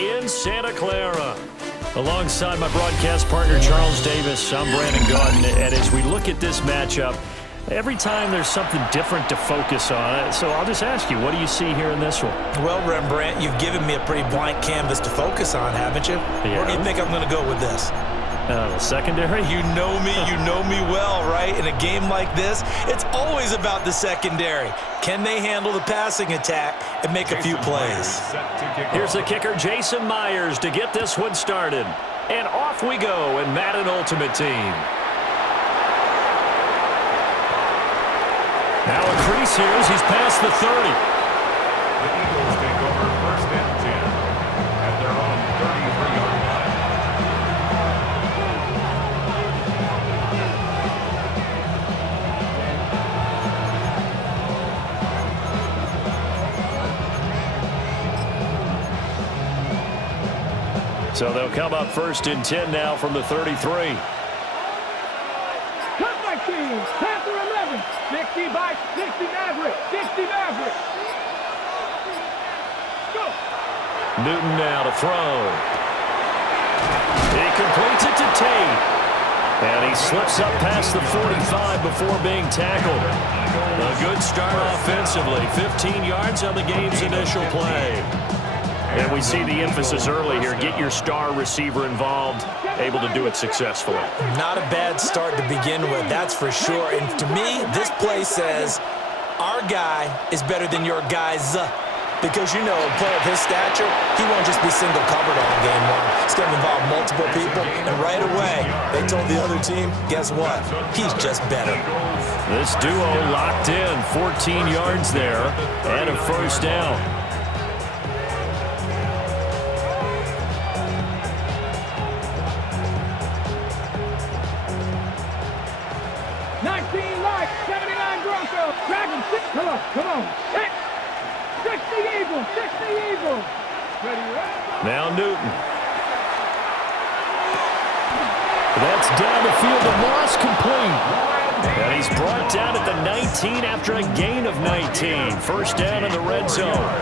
in Santa Clara. Alongside my broadcast partner, Charles Davis, I'm Brandon Gaudin. And as we look at this matchup, every time there's something different to focus on. So I'll just ask you, what do you see here in this one? Well, Rembrandt, you've given me a pretty blank canvas to focus on, haven't you? Yeah. Where do you think I'm going to go with this? The secondary? You know me well, right? In a game like this, it's always about the secondary. Can they handle the passing attack and make a few plays? Here's the kicker, Jason Myers, to get this one started. And off we go in Madden Ultimate Team. Now a crease here as he's past the 30. The Eagles take over 1st and 10 at their own 33-yard line. So they'll come up 1st and 10 now from the 33. Cutback team, Panther 11, 60 by 60 Maverick, 60 Maverick. Go. Newton now to throw. He completes it to Tate. And he slips up past the 45 before being tackled. A good start offensively. 15 yards on the game's initial play. And we see the emphasis early here. Get your star receiver involved, able to do it successfully. Not a bad start to begin with, that's for sure. And to me, this play says our guy is better than your guy's. Because, you know, a player of his stature, he won't just be single covered all game long. It's going to involve multiple people. And right away, they told the other team, guess what? He's just better. This duo locked in. 14 yards there and a 1st down. Come on. Hit. 60 Eagles. 60 Eagles. Now Newton. That's down the field. The loss complete. And he's brought down at the 19 after a gain of 19. 1st down in the red zone.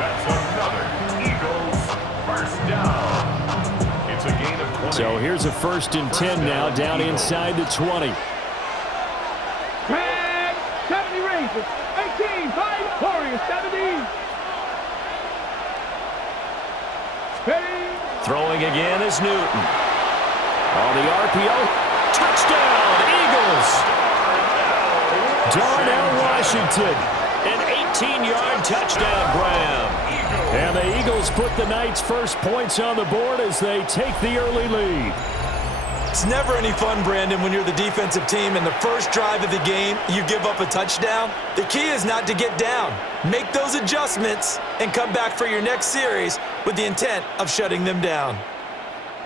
That's another Eagles 1st down. It's a gain of 20. So here's a 1st and 10 now down inside the 20. 18, 5, Warriors, 70. Throwing again is Newton. On the RPO, touchdown, Eagles. Darnell Washington, an 18-yard touchdown grab. And the Eagles put the Knights' first points on the board as they take the early lead. It's never any fun, Brandon, when you're the defensive team and the first drive of the game, you give up a touchdown. The key is not to get down. Make those adjustments and come back for your next series with the intent of shutting them down.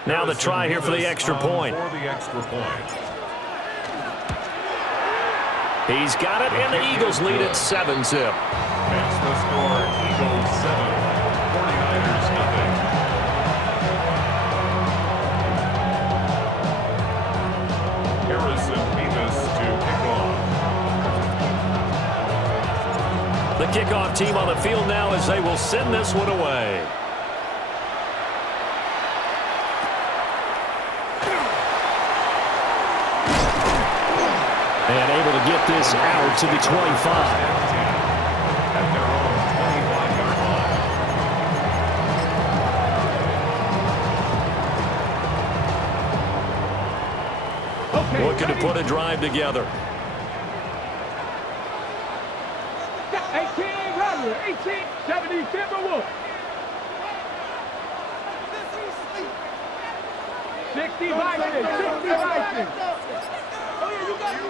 Now the try here for the extra point. He's got it, and the Eagles lead at 7-zip. Makes the score Eagles 7, 49ers nothing. The kickoff team on the field now as they will send this one away. And able to get this out to the 25. Looking to put a drive together. 1870 Timberwolves. 60 Vikings. 60 Vikings. Oh, yeah, you got it.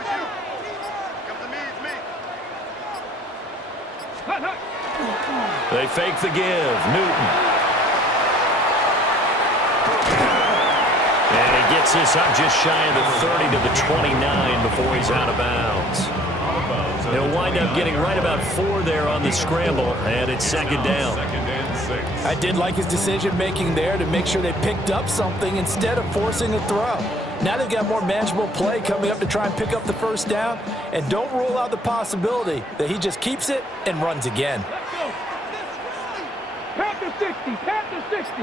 Come to me, it's me. They fake the give. Newton. And he gets this up just shy of the 30 to the 29 before he's out of bounds. He'll wind up getting right about 4 there on the scramble, and it's 2nd down. I did like his decision-making there to make sure they picked up something instead of forcing a throw. Now they've got more manageable play coming up to try and pick up the 1st down, and don't rule out the possibility that he just keeps it and runs again. Let's go. Panther 60, Panther 60.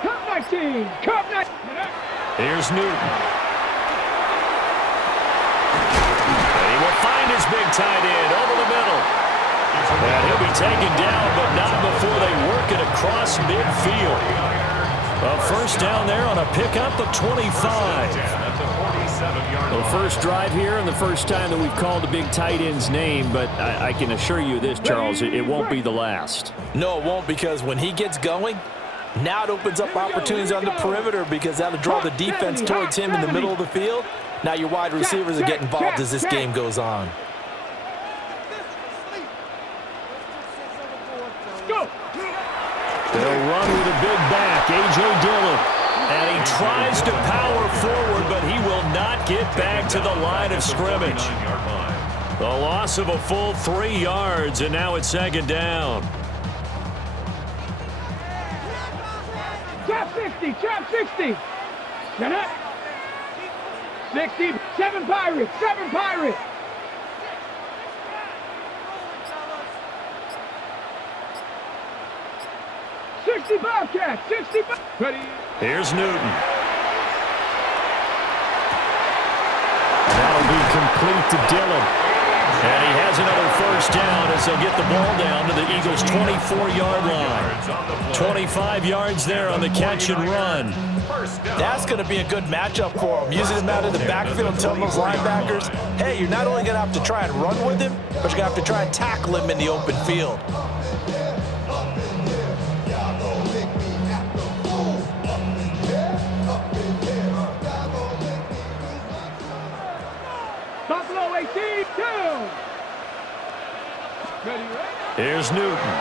Cup 19, Cup 19. Here's Newton. And he will find his big tight end over the middle. And he'll be taken down, but not before they work it across midfield. A first down there on a pickup of 25. The first drive here and the first time that we've called the big tight end's name, but I can assure you this, Charles, it won't be the last. No, it won't, because when he gets going, now it opens up opportunities on the perimeter because that'll draw the defense towards him in the middle of the field. Now your wide receivers are getting involved as this game goes on. They'll run with a big back, A.J. Dillon. And he tries to power forward, but he will not get back to the line of scrimmage. The loss of a full 3 yards, and now it's second down. Trap 60, trap 60. Get up. 60, 7 Pirates, 7 Pirates. Bobcats, 60. Ready. Here's Newton. That'll be complete to Dillon. And he has another first down as they'll get the ball down to the Eagles' 24-yard line. 25 yards there on the catch and run. That's going to be a good matchup for him. Using him out of the backfield, telling those linebackers, hey, you're not only going to have to try and run with him, but you're going to have to try and tackle him in the open field. Buffalo 18, 2. Ready, right? Here's Newton.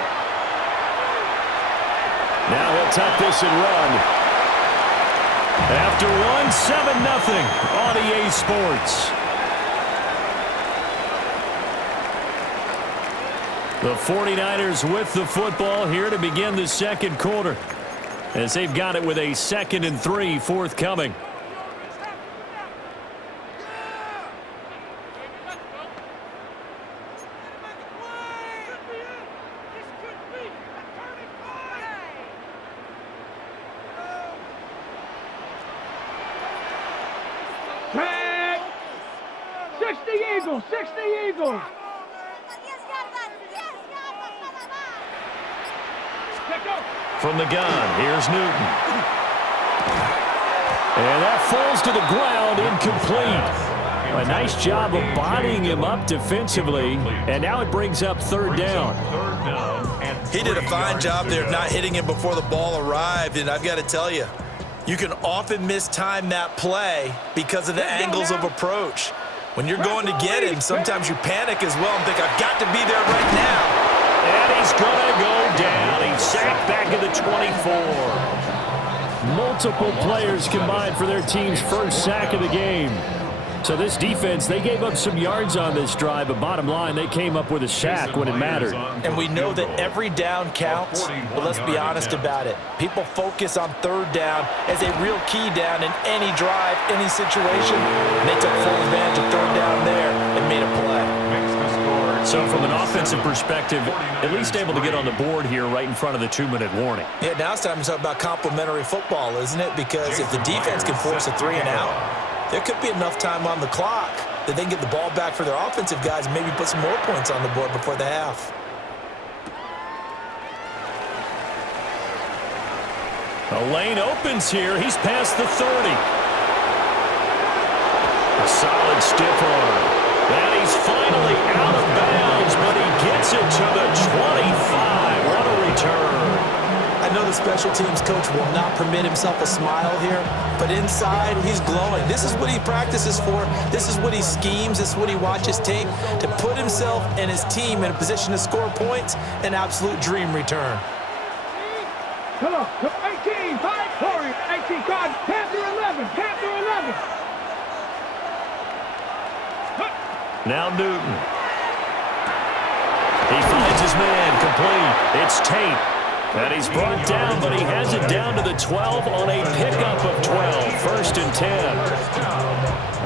Now he'll tuck this and run. After one, 7-0 on EA Sports. The 49ers with the football here to begin the second quarter, as they've got it with a 2nd and 3 forthcoming. Tag. 60 Eagles, 60 Eagles. From the gun, here's Newton. And that falls to the ground, incomplete. A nice job of bodying him up defensively, and now it brings up 3rd down. He did a fine job there of not hitting him before the ball arrived, and I've got to tell you, you can often mistime that play because of the angles of approach. When you're going to get him, sometimes you panic as well and think, I've got to be there right now. And he's going to go down. He's sacked back at the 24. Multiple players combined for their team's first sack of the game. So this defense, they gave up some yards on this drive, but bottom line, they came up with a sack when it mattered. And we know that every down counts, but let's be honest about it. People focus on 3rd down as a real key down in any drive, any situation. And they took full advantage of 3rd down there and made a play. So from an offensive perspective, at least able to get on the board here right in front of the 2-minute warning. Yeah, now it's time to talk about complementary football, isn't it? Because if the defense can force a 3 and out, there could be enough time on the clock that they can get the ball back for their offensive guys and maybe put some more points on the board before the half. A lane opens here. He's past the 30. A solid stiff arm. And he's finally out of bounds, but he gets it to the 25. What a return. I know the special teams coach will not permit himself a smile here, but inside, he's glowing. This is what he practices for. This is what he schemes. This is what he watches tape to put himself and his team in a position to score points. An absolute dream return. Come on, 18, 5, 4, 18, God, Panther 11, Panther 11. Now Newton. He finds his man complete. It's Tate. And he's brought down, but he has it down to the 12 on a pickup of 12. First and 10.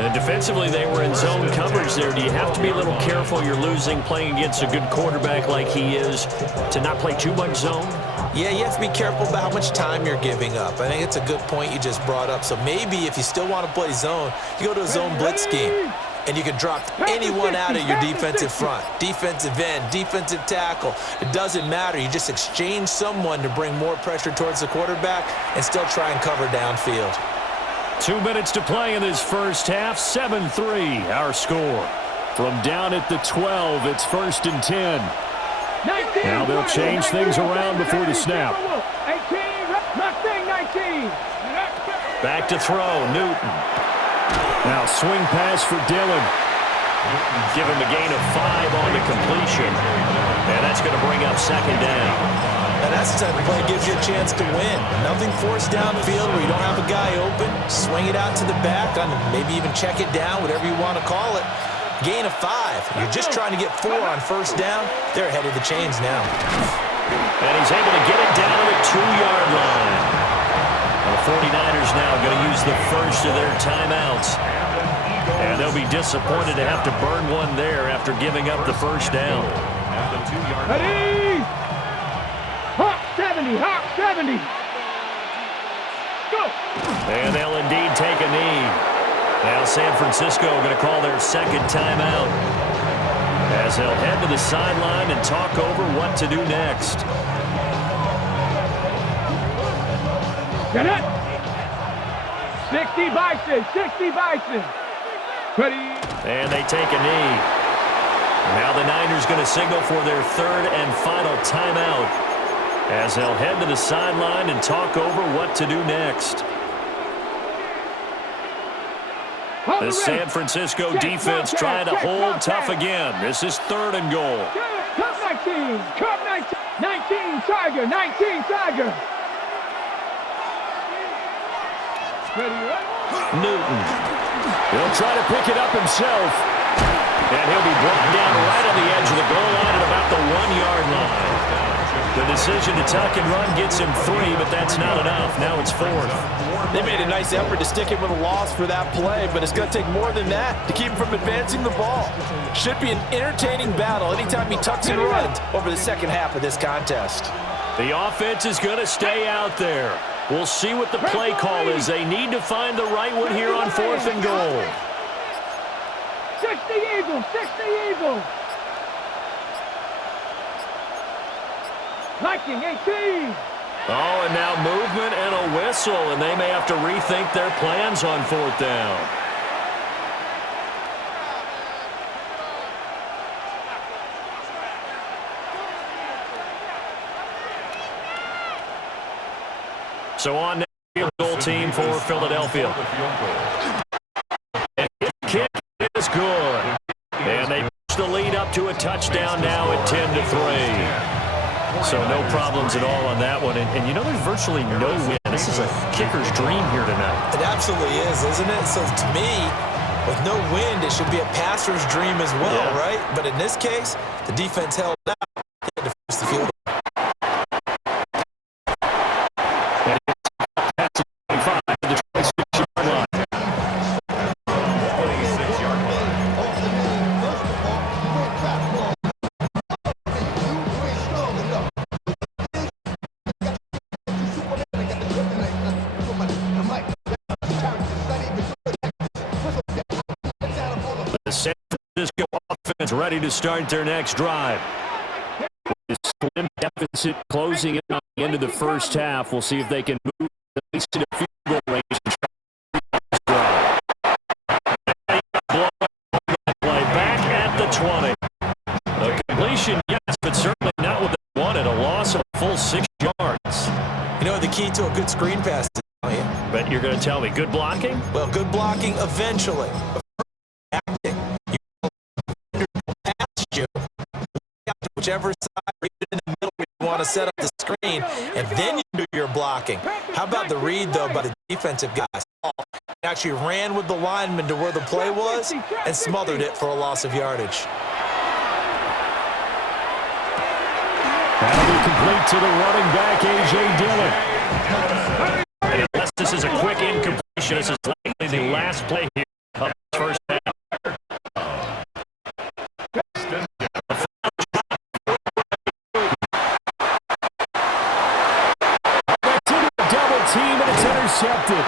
And defensively, they were in zone coverage there. Do you have to be a little careful? You're losing, playing against a good quarterback like he is, to not play too much zone? Yeah, you have to be careful about how much time you're giving up. I think it's a good point you just brought up. So maybe if you still want to play zone, you go to a zone blitz scheme. And you can drop anyone out of your defensive front, defensive end, defensive tackle. It doesn't matter. You just exchange someone to bring more pressure towards the quarterback and still try and cover downfield. 2 minutes to play in this first half. 7-3 our score. From down at the 12, it's first and 10. Now they'll change things around before the snap. 19. Back to throw, Newton. Now swing pass for Dillon. Give him a gain of 5 on the completion. And that's going to bring up second down. And that's the type of play that gives you a chance to win. Nothing forced downfield where you don't have a guy open. Swing it out to the back, maybe even check it down, whatever you want to call it. Gain of 5. You're just trying to get 4 on first down. They're ahead of the chains now. And he's able to get it down to the 2-yard line. The 49ers now going to use the first of their timeouts. And they'll be disappointed to have to burn one there after giving up the first down. Ready? Hawk 70, Hawk 70. Go. And they'll indeed take a knee. Now San Francisco going to call their second timeout as they'll head to the sideline and talk over what to do next. Get it. 60 Bison, 60 Bison. Ready? And they take a knee. Now the Niners going to signal for their third and final timeout as they'll head to the sideline and talk over what to do next. The San Francisco defense trying to hold tough again. This is third and goal. Cup 19, Cup 19, Tiger, 19 Tiger. Newton. He'll try to pick it up himself. And he'll be brought down right on the edge of the goal line at about the 1-yard line. The decision to tuck and run gets him 3, but that's not enough. Now it's 4th. They made a nice effort to stick him with a loss for that play, but it's going to take more than that to keep him from advancing the ball. Should be an entertaining battle anytime he tucks and runs over the second half of this contest. The offense is going to stay out there. We'll see what the play call is. They need to find the right one here on 4th and goal. 60 Eagles, 60 Eagles. Viking 18. Oh, and now movement and a whistle, and they may have to rethink their plans on 4th down. So on the field goal team for Philadelphia. And his kick is good. And they push the lead up to a touchdown now at 10-3. So no problems at all on that one. And you know there's virtually no win. This is a kicker's dream here tonight. It absolutely is, isn't it? So to me, with no wind, it should be a passer's dream as well, right? But in this case, the defense held out. They had to force the field. San Francisco offense ready to start their next drive. With a slim deficit closing in on the end of the first half. We'll see if they can move at least to the field goal range and try to play back at the 20. A completion, yes, but certainly not what they wanted. A loss of a full 6 yards. You know the key to a good screen pass is, don't you? But you're going to tell me, good blocking? Well, good blocking eventually. Whichever side or even in the middle where you want to set up the screen, and then you do your blocking. How about the read, though, by the defensive guys? He actually ran with the lineman to where the play was and smothered it for a loss of yardage. That'll be complete to the running back, A.J. Dillon. And unless this is a quick incompletion, this is likely the last play here of the first half. Double team, and it's intercepted.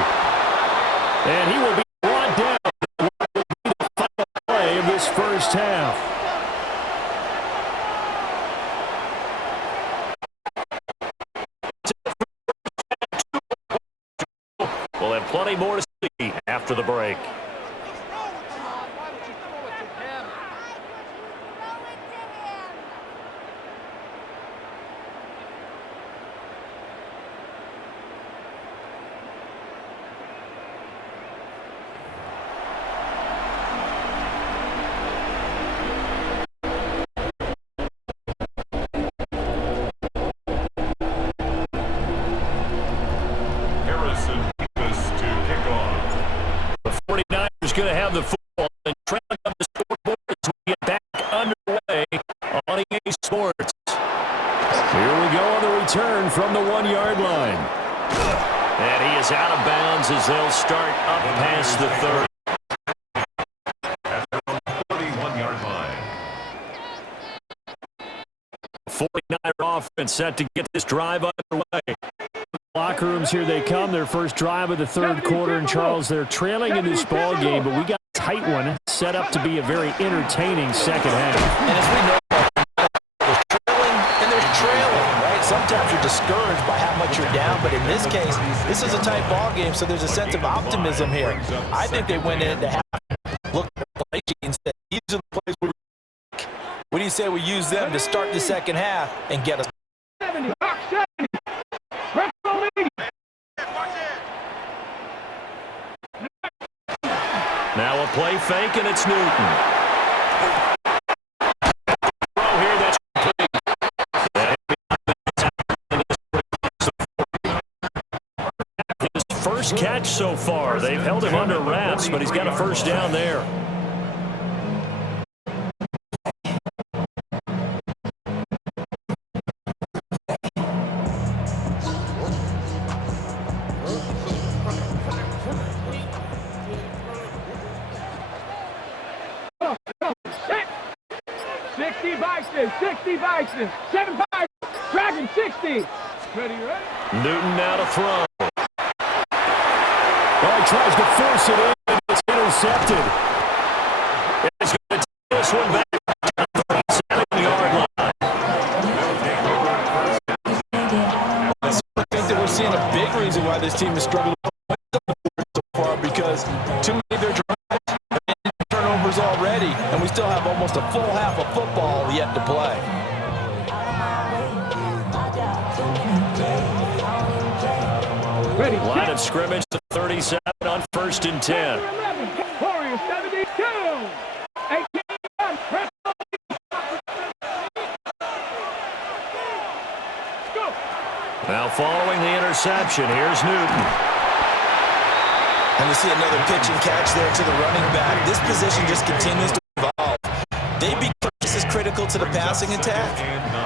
And he will be brought down. What will be the final play of this first half? We'll have plenty more to see after the break. Going to have the football and trailing up the scoreboard as we get back underway on EA Sports. Here we go on the return from the 1-yard line. And he is out of bounds as they'll start up past the 30. At the 41-yard line. 49er offense set to get this drive underway. Locker rooms, here they come. Their first drive of the third quarter. And Charles, they're trailing in this ball game, but we got a tight one set up to be a very entertaining second half. And as we know, there's trailing and there's trailing, right? Sometimes you're discouraged by how much you're down, but in this case, this is a tight ball game, so there's a sense of optimism here. I think they went in to have look at the play sheet and said, these are the plays we like. What do you say we use them to start the second half and get us? 70. Now a play fake, and it's Newton. Throw here, that's complete. His first catch so far. They've held him under wraps, but he's got a first down there. Bison, 7-5, Dragon 60. Ready? Newton now to throw. Oh, he tries to force it in, and it's intercepted. He's going to take this one back to the 37-yard line. I think that we're seeing a big reason why this team is struggling so far, because too many of their drives and turnovers already, and we still have almost a full half of football yet to play. Ready, line of scrimmage to 37 on 1st and 10. Warriors 72. 18. Go. Now following the interception, here's Newton. And we see another pitch and catch there to the running back. This position just continues to evolve. They become just as critical to the passing attack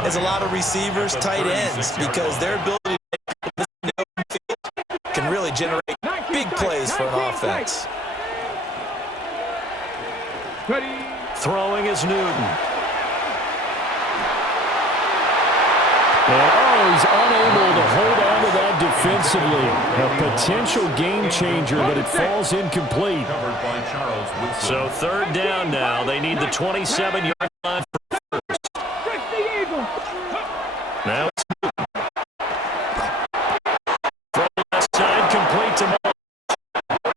as a lot of receivers, tight ends, because their ability to can really generate big plays for an offense. Throwing is Newton. And, he's unable to hold on to that defensively. A potential game changer, but it falls incomplete. So 3rd down now. They need the 27-yard line for first. Now it's Newton. From the left side, complete to Moss.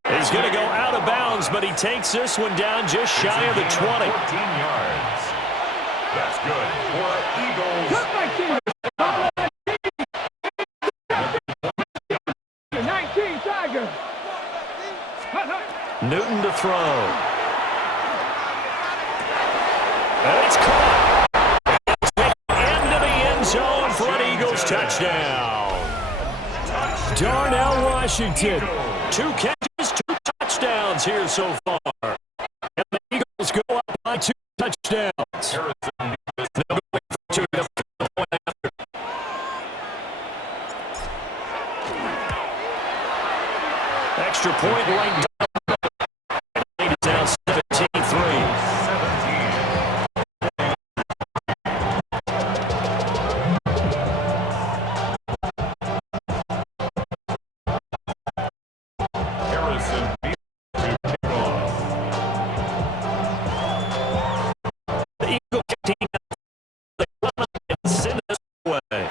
He's going to go out of bounds, but he takes this one down just shy of the 20. 14 yards. That's good for Eagles. 19 Tigers. Newton to throw. And it's caught. Into the end zone for an Eagles touchdown. Darnell Washington. 2 catches, 2 touchdowns here so far. And the Eagles go up by 2 touchdowns. Now going for 2 to the point after. Extra point right down. Lead is now 17-3. Harrison Beard to kick off. The Eagle team send this away.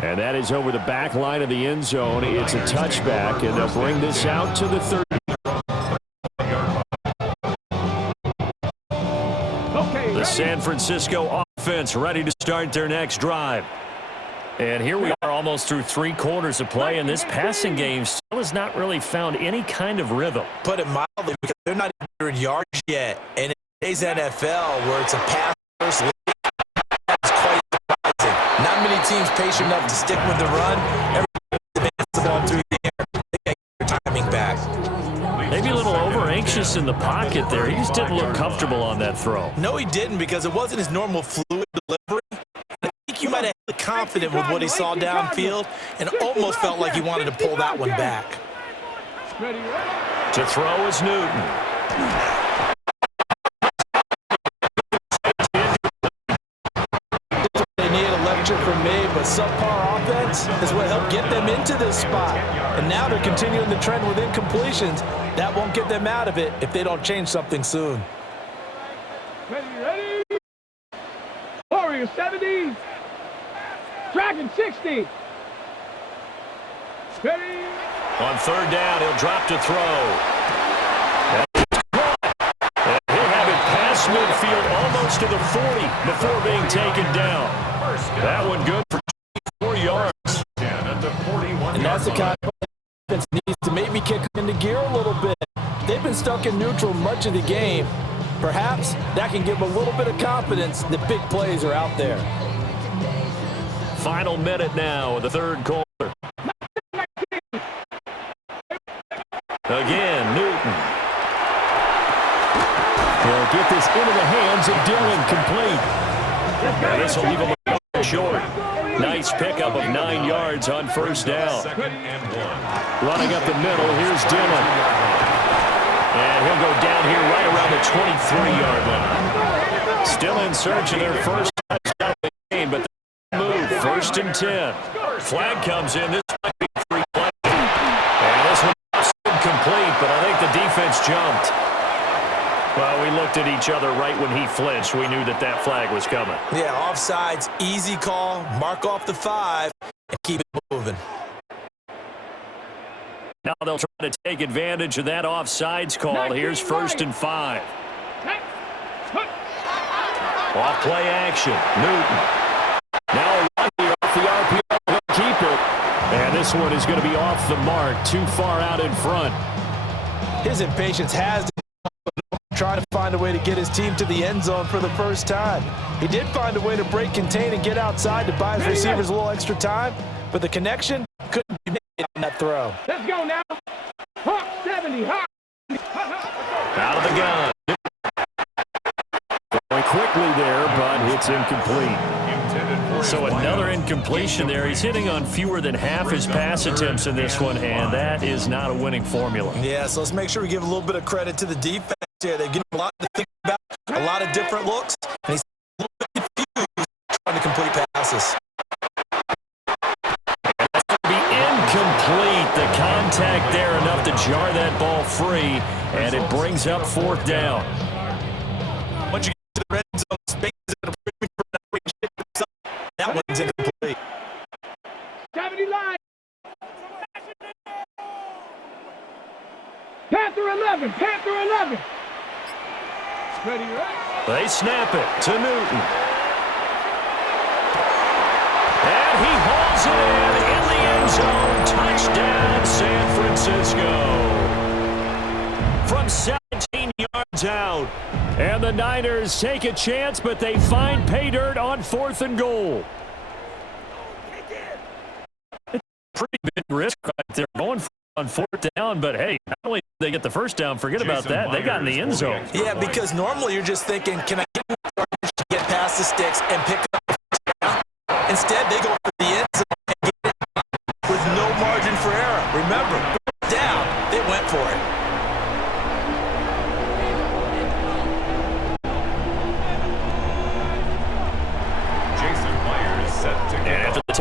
And that is over the back line of the end zone. It's a touchback, and they'll bring this out to the 30. The San Francisco offense ready to start their next drive. And here we are almost through 3 quarters of play, and this passing game still has not really found any kind of rhythm. Put it mildly, because they're not even 100 yards yet. And in today's NFL, where it's a pass-first league, it's quite surprising. Not many teams patient enough to stick with the run. Everybody advances the ball through the air. They get their timing back. Maybe a little over-anxious in the pocket there. He just didn't look comfortable on that throw. No, he didn't, because it wasn't his normal fluid delivery. I think he might have been confident with what he saw downfield and almost felt like he wanted to pull that one back. To throw is Newton. They need a lecture from me, but subpar offense is what helped get them into this spot. And now they're continuing the trend with incompletions. That won't get them out of it if they don't change something soon. Ready? Warrior 70. Dragon 60. Ready? On third down, he'll drop to throw. And he'll have it past midfield almost to the 40 before being taken down. That one good for 4 yards. And that's the kind of offense needs to maybe kick into gear a little bit. They've been stuck in neutral much of the game. Perhaps that can give them a little bit of confidence that big plays are out there. Final minute now of the third quarter. Again, Newton. He'll get this into the hands of Dillon, complete. And this will leave him short. Nice pickup of 9 yards on first down. Running up the middle, here's Dillon. And he'll go down here right around the 23-yard line. Still in search of their first touchdown of the game, but they move. First and 10. Flag comes in. This might be 3 plays. And this one's incomplete, but I think the defense jumped. Well, we looked at each other right when he flinched. We knew that that flag was coming. Yeah, offsides, easy call. Mark off the 5 and keep it moving. Now they'll try to take advantage of that offsides call. Here's first and 5. Off play action. Newton. Now off the RPO. He'll keep it. And this one is going to be off the mark. Too far out in front. His impatience has trying to find a way to get his team to the end zone for the first time. He did find a way to break contain and get outside to buy his receivers a little extra time, but the connection couldn't be made on that throw. Let's go now. Hawk 70. Hawk. Out of the gun. Going quickly there, but it's incomplete. So another incompletion there. He's hitting on fewer than half his pass attempts in this one, and that is not a winning formula. Yeah, so let's make sure we give a little bit of credit to the defense here. They've given a lot to think about, a lot of different looks, and he's a little bit confused trying to complete passes. That's going to be incomplete. The contact there enough to jar that ball free, and it brings up fourth down. Once you get to the red zone, space is going to bring for that one's incomplete. 70 line. Panther 11. Panther 11. Ready, right? They snap it to Newton. And he hauls it in the end zone. Touchdown, San Francisco. From 17 yards out. And the Niners take a chance, but they find pay dirt on 4th and goal. It's a pretty big risk right there going on 4th down, but hey, not only did they get the first down, forget about that, they got in the end zone. Yeah, because normally you're just thinking, can I get past the sticks and pick up the first down? Instead, they go for the end zone and get it with no margin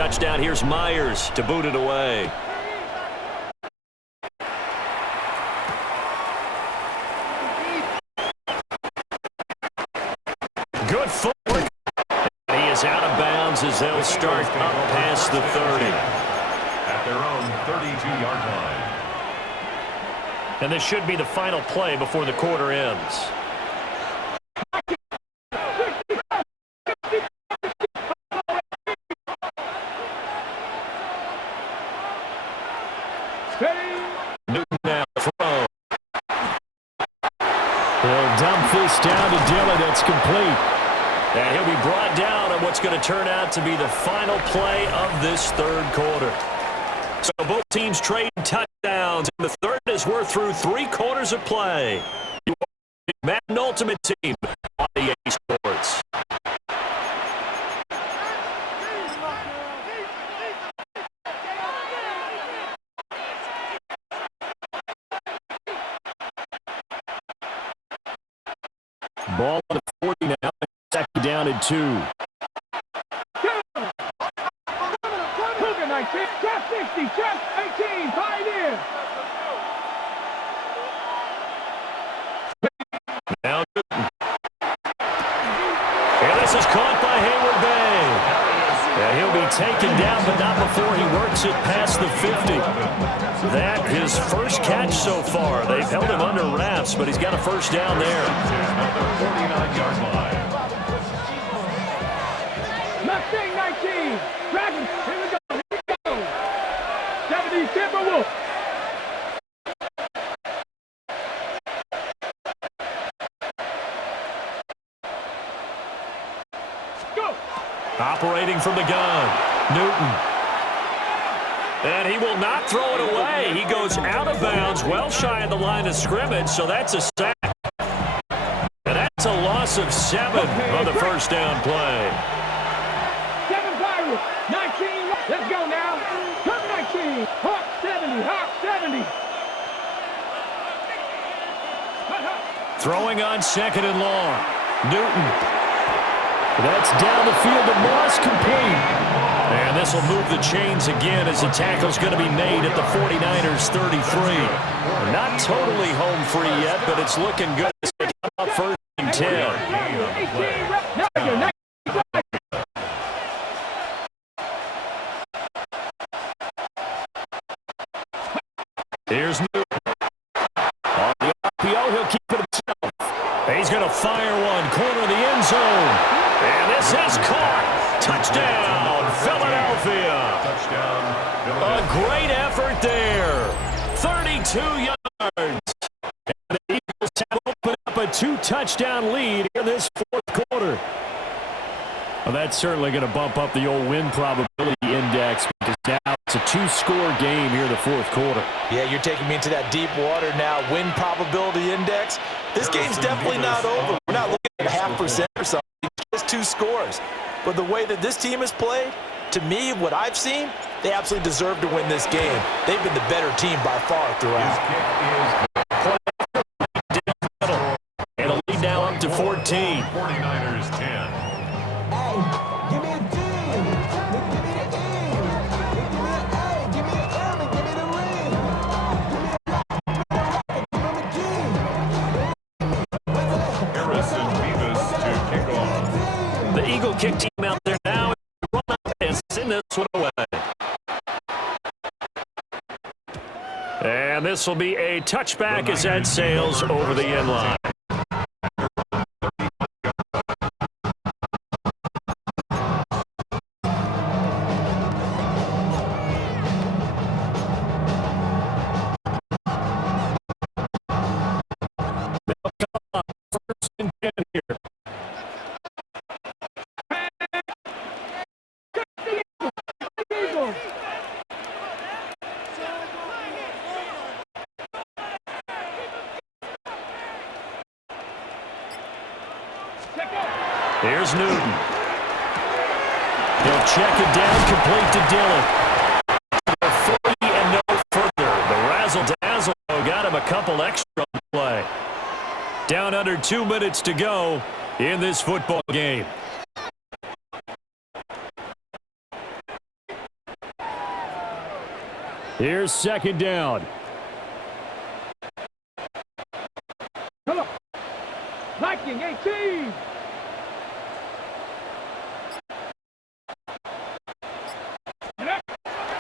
touchdown. Here's Myers to boot it away. Good footwork. He is out of bounds as they'll start up past the 30. At their own 32-yard line. And this should be the final play before the quarter ends. Newton now throw. He'll dump this down to Dillon. It's complete. And he'll be brought down on what's going to turn out to be the final play of this third quarter. So both teams trade touchdowns, and the third is we're through 3 quarters of play. You are the Madden Ultimate Team on EA Sports. Ball at 40 now, second down and 2. Trap 60, trap 18, pioneer. Now, and this is caught by Hayward Bay. And he'll be taken down, but not before he works it past the 50. That his first catch so far. They've held him under wraps, but he's got a first down there. Another 49-yard line. Mustang 19, Dragons, here we go. 70 Timberwolves. Go. Operating from the gun, Newton. And he will not throw it away. He goes out of bounds, well shy of the line of scrimmage, so that's a sack. And that's a loss of 7 on the first down play. 7 Pirates, 19, let's go now. Come 19, Hawk 70, Hawk 70. Throwing on second and long, Newton. That's down the field to Moss, complete. And this will move the chains again as the tackle's going to be made at the 49ers 33. Not totally home free yet, but it's looking good as they come up first and 10. Here's Newton. On the RPO, he'll keep it himself. He's going to fire one, corner of the end zone. And this is caught. Touchdown, Philadelphia. Touchdown, A great effort there. 32 yards. And the Eagles have opened up a 2-touchdown lead in this fourth quarter. Well, that's certainly going to bump up the old win probability index because now it's a 2-score game here in the fourth quarter. Yeah, you're taking me into that deep water now. Win probability index. This game's definitely not over. We're not looking at 0.5% or something. Just 2 scores. But the way that this team has played, to me, what I've seen, they absolutely deserve to win this game. They've been the better team by far throughout. And a lead now up to 14. 49ers 10. Give me a D. Give me the E. Give me an A. Give me an M. And give me the ring. Give me a Harrison Beavis to kick off. The Eagle kick team out there now. Run up and send this one away. And this will be a touchback as that sails over the end line. First and 10 here. Here's Newton. He'll check it down, complete to Dillon. 40 and no further. The razzle-dazzle got him a couple extra on the play. Down under 2 minutes to go in this football game. Here's second down. Come on. Viking 18.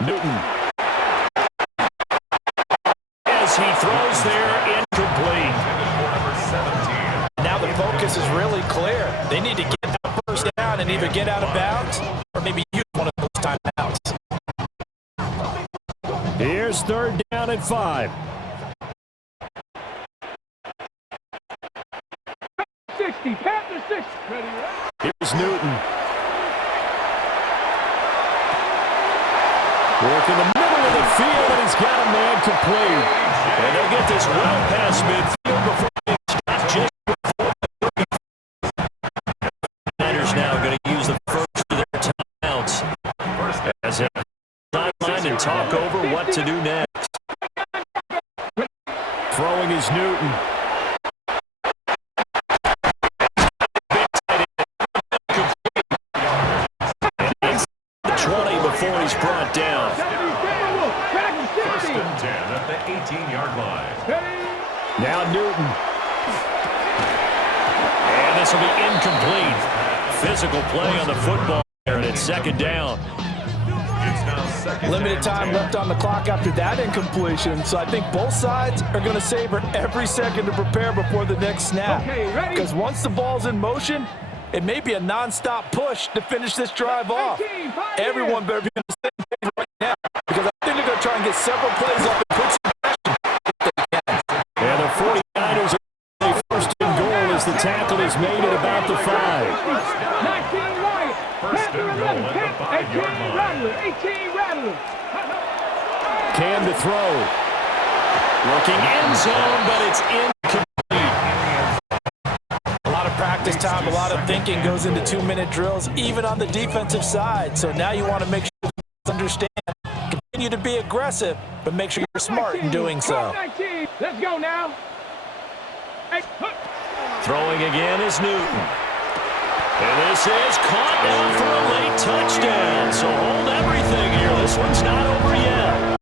Newton. As he throws there, incomplete. Now the focus is really clear. They need to get that first down and either get out of bounds or maybe use one of those timeouts. Here's third down and 5. 60. Panther 60. Ready? Here's Newton. Working the middle of the field, and he's got a man complete. And they'll get this well past midfield before they stop just before the 30. Niners now going to use the first of their timeouts as a sideline and talk over what to do next. Throwing is Newton. Before he's brought down. First and 10 at the 18-yard line. Now Newton. And this will be incomplete. Physical play on the football there, and it's second down. It's now second. Limited time left on the clock after that incompletion, so I think both sides are going to savor every second to prepare before the next snap. Okay, ready? Because once the ball's in motion, it may be a non-stop push to finish this drive off. Everyone better be on the same page right now, because I think they're going to try and get several plays off and put some pressure if they can. And the 49ers are first and goal as the tackle is made at about the 5. 19 Wyatt. First and goal at the 5-yard line. Rattler. 18 Rattler. Cam to throw. Looking end zone, but it's incomplete. Practice time, a lot of thinking goes into 2-minute drills, even on the defensive side. So now you want to make sure you understand, continue to be aggressive, but make sure you're smart in doing so. 19. Let's go now. Throwing again is Newton. And this is caught down for a late touchdown. So hold everything here. This one's not over yet.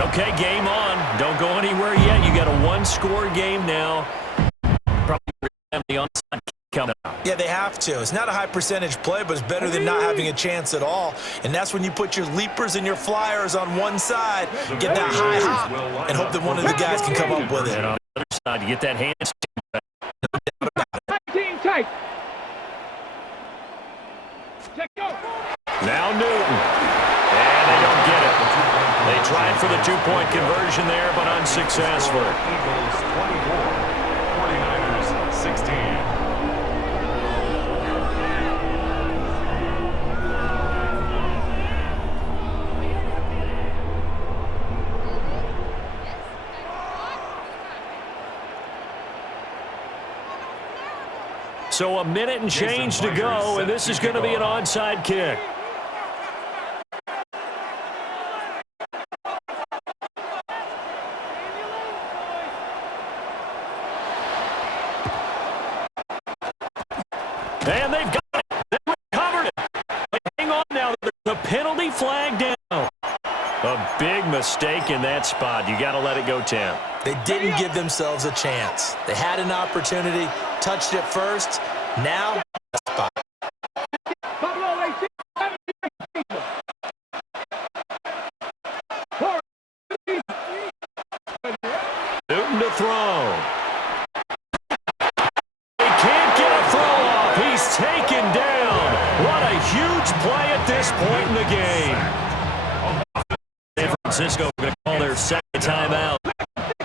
Okay, game on. Don't go anywhere yet. You got a one-score game now. Probably the onside kick coming out. Yeah, they have to. It's not a high percentage play, but it's better than not having a chance at all. And that's when you put your leapers and your flyers on one side, get that high hop, and hope that one of the guys can come up with it. And on the other side, you get that handstand back. 19 tight. Check go. Now Newton. And they don't get it. They tried for the two-point conversion there, but unsuccessful. Eagles 24. 49ers 16. So a minute and change to go, and this is going to be an onside kick. And they've got it. They recovered it. But hang on now. There's a penalty flag down. A big mistake in that spot. You got to let it go, Tim. They didn't give themselves a chance. They had an opportunity, touched it first. Now, spot. Newton to throw. He can't get a throw off. He's taken down. What a huge play at this point in the game. San Francisco going to call their second timeout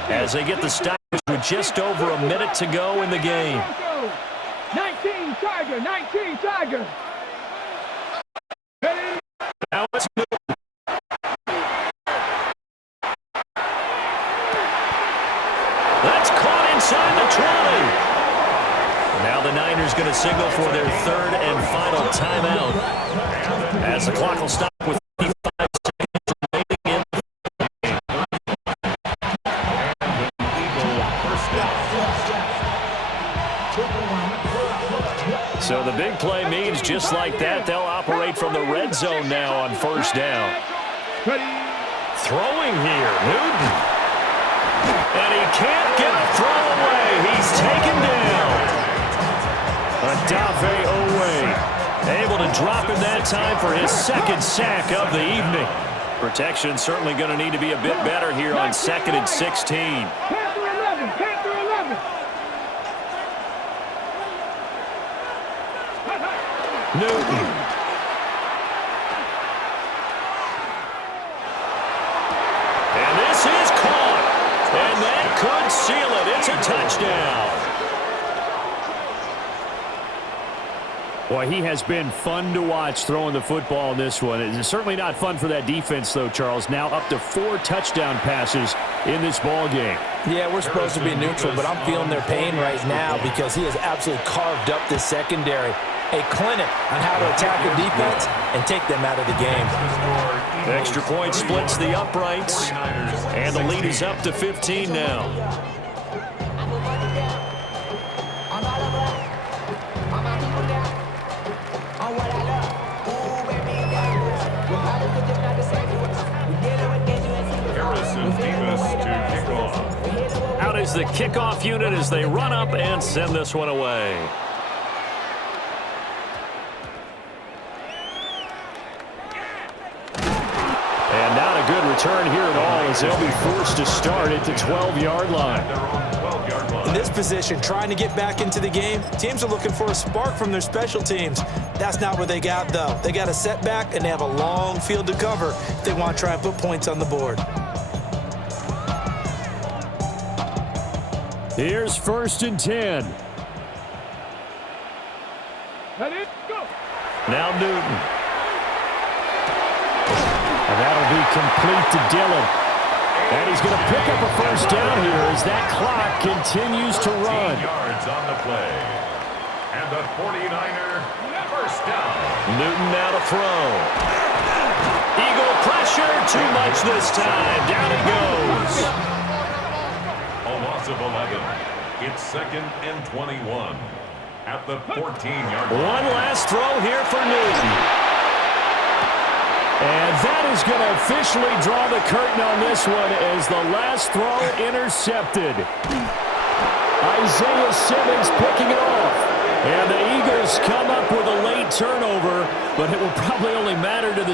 as they get the stoppage with just over a minute to go in the game. 19 Tiger, 19 Tiger. Now it's Newton. That's caught inside the 20. Now the Niners going to signal for their third and final timeout as the clock will stop with 55 seconds remaining in the game. So the big play means just like that, they'll operate from the red zone now on first down. throwing here. Newton. And he can't get a throw away. He's taken down. Odafe Oweh able to drop in that time for his second sack of the evening. Protection certainly going to need to be a bit better here on 2nd and 16. Panther 11, Panther 11. Newton. And this is caught. And that could seal it. It's a touchdown. Boy, he has been fun to watch throwing the football in this one. It's certainly not fun for that defense, though, Charles. Now up to 4 touchdown passes in this ball game. Yeah, we're supposed to be neutral, but I'm feeling their pain right now because he has absolutely carved up this secondary. A clinic on how to attack a defense and take them out of the game. Extra point splits the uprights, and the lead is up to 15 now. Harrison Davis to kick off. Out is the kickoff unit as they run up and send this one away. And not a good return here at all as they'll be forced to start at the 12-yard line. Their own 12-yard line. In this position, trying to get back into the game, teams are looking for a spark from their special teams. That's not what they got, though. They got a setback, and they have a long field to cover if they want to try and put points on the board. Here's 1st and 10. Let it go. Now Newton. And that'll be complete to Dillon. And he's going to pick up a first down here as that clock continues to 14 run. yards on the play. And the 49er first down. Newton now to throw. Eagle pressure, too much this time. Down he goes. A loss of 11. It's 2nd and 21 at the 14-yard line. One last throw here for Newton. And that is going to officially draw the curtain on this one as the last throw intercepted. Isaiah Simmons picking it off. And the Eagles come up with a late turnover, but it will probably only matter to the